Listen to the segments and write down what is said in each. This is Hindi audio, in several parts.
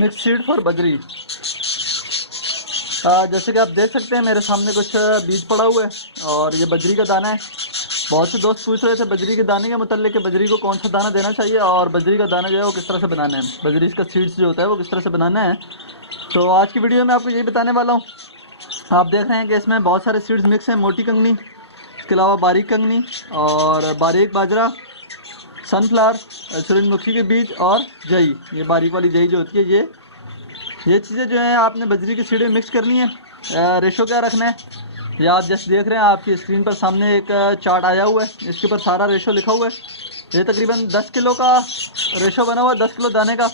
मिक्स सीड फॉर बजरी। जैसे कि आप देख सकते हैं मेरे सामने कुछ बीज पड़ा हुआ है और ये बजरी का दाना है। बहुत से दोस्त पूछ रहे थे बजरी के दाने के मतलब कि बजरी को कौन सा दाना देना चाहिए और बजरी का दाना जो है वो किस तरह से बनाना है, बजरी का सीड्स जो होता है वो किस तरह से बनाना है। तो आज की वीडियो में आपको यही बताने वाला हूँ। आप देख रहे हैं कि इसमें बहुत सारे सीड्स मिक्स हैं, मोटी कंगनी, इसके अलावा बारीक कंगनी और बारीक बाजरा, सनफ्लावर, सूरजमुखी के बीज और जई, ये बारीक वाली जई जो होती है, ये चीज़ें जो है आपने बजरी की सीड में मिक्स करनी है। रेशो क्या रखना है, ये आप जैसे देख रहे हैं आपकी स्क्रीन पर सामने एक चार्ट आया हुआ है, इसके ऊपर सारा रेशो लिखा हुआ है। ये तकरीबन 10 किलो का रेशो बना हुआ है, 10 किलो दाने का।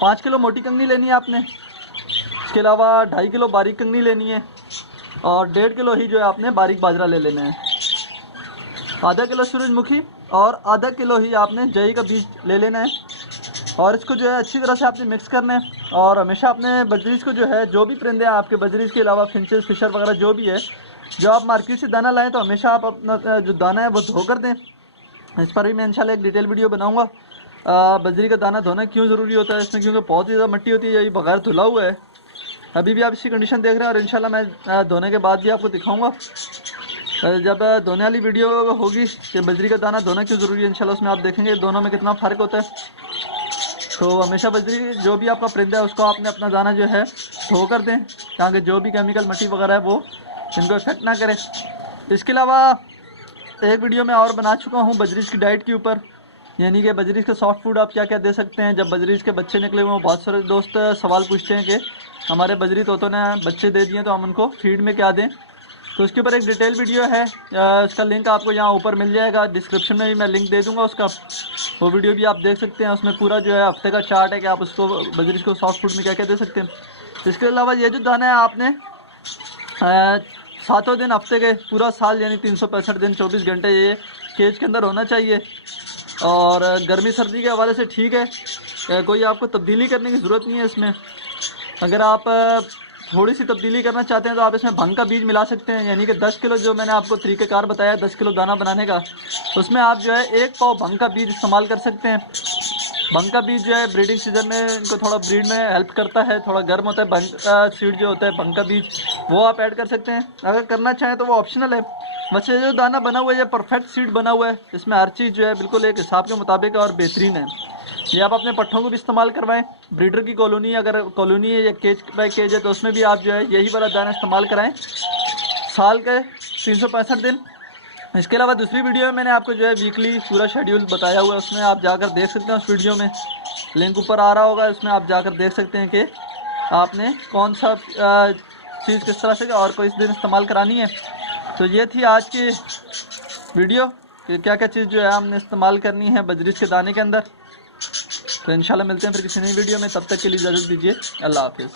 5 किलो मोटी कंगनी लेनी है आपने, इसके अलावा 2.5 किलो बारीक कंगनी लेनी है और 1.5 किलो ही जो है आपने बारीक बाजरा ले लेना है। आधा किलो सूरजमुखी और आधा किलो ही आपने जई का बीज ले लेना है और इसको जो है अच्छी तरह से आपने मिक्स करना है। और हमेशा अपने बजरीज को जो है, जो भी परिंदे हैं आपके बजरीज के अलावा फिंचेस, फिशर वगैरह जो भी है, जो आप मार्केट से दाना लाएं तो हमेशा आप अपना जो दाना है वो धो कर दें। इस पर भी मैं इंशाल्लाह एक डिटेल वीडियो बनाऊंगा। बजरी का दाना धोना क्यों ज़रूरी होता है इसमें, क्योंकि बहुत ही ज़्यादा मिट्टी होती है, यही बगैर धुला हुआ है। अभी भी आप इसकी कंडीशन देख रहे हैं और इंशाल्लाह मैं धोने के बाद भी आपको दिखाऊँगा। जब धोने वाली वीडियो होगी कि बजरी का दाना धोना क्यों ज़रूरी है, इंशाल्लाह उसमें आप देखेंगे दोनों में कितना फ़र्क होता है। तो हमेशा बजरी जो भी आपका परिंदा है उसको आपने अपना दाना जो है धो कर दें, ताकि जो भी केमिकल मट्टी वगैरह है वो इनको इफेक्ट ना करे। इसके अलावा एक वीडियो में और बना चुका हूँ बजरीज की डाइट के ऊपर, यानी कि बजरीज का सॉफ्ट फूड आप क्या क्या दे सकते हैं। जब बजरीज के बच्चे निकले हुए, बहुत सारे दोस्त सवाल पूछते हैं कि हमारे बजरी तोतों ने बच्चे दे दिए तो हम उनको फीड में क्या दें, तो उसके ऊपर एक डिटेल वीडियो है। उसका लिंक आपको यहाँ ऊपर मिल जाएगा, डिस्क्रिप्शन में भी मैं लिंक दे दूँगा उसका, वो वीडियो भी आप देख सकते हैं। उसमें पूरा जो है हफ्ते का चार्ट है कि आप उसको बजरी को सॉफ्ट फूड में क्या क्या दे सकते हैं। इसके अलावा ये जो दाना है आपने 7 दिन हफ्ते के पूरा साल यानी 365 दिन 24 घंटे ये केज के अंदर होना चाहिए। और गर्मी सर्दी के हवाले से ठीक है, कोई आपको तब्दीली करने की ज़रूरत नहीं है इसमें। अगर आप थोड़ी सी तब्दीली करना चाहते हैं तो आप इसमें भंग का बीज मिला सकते हैं, यानी कि 10 किलो जो मैंने आपको तरीक़ेकार बताया 10 किलो दाना बनाने का, उसमें आप जो है 1 पाव भंग का बीज इस्तेमाल कर सकते हैं। भंग का बीज जो है ब्रीडिंग सीजन में इनको थोड़ा ब्रीड में हेल्प करता है, थोड़ा गर्म होता है। भंग सीड जो होता है भंग का बीज वो आप ऐड कर सकते हैं, अगर करना चाहें तो वो ऑप्शनल है। वैसे जो दाना बना हुआ है ये परफेक्ट सीड बना हुआ है, इसमें हर चीज़ जो है बिल्कुल एक हिसाब के मुताबिक और बेहतरीन है। ये आप अपने पट्ठों को भी इस्तेमाल करवाएं, ब्रीडर की कॉलोनी अगर कॉलोनी है या केज बाय केज है तो उसमें भी आप जो है यही वाला दाना इस्तेमाल कराएं साल के 365 दिन। इसके अलावा दूसरी वीडियो में मैंने आपको जो है वीकली पूरा शेड्यूल बताया हुआ है, उसमें आप जाकर देख सकते हैं। उस वीडियो में लिंक ऊपर आ रहा होगा, उसमें आप जाकर देख सकते हैं कि आपने कौन सा चीज़ किस तरह से और कोई इस दिन इस्तेमाल करानी है। तो ये थी आज की वीडियो कि क्या क्या चीज़ जो है हमने इस्तेमाल करनी है बजरीज के दाने के अंदर। तो इंशाल्लाह मिलते हैं फिर किसी नई वीडियो में, तब तक के लिए इजाज़त दीजिए। अल्लाह हाफिज़।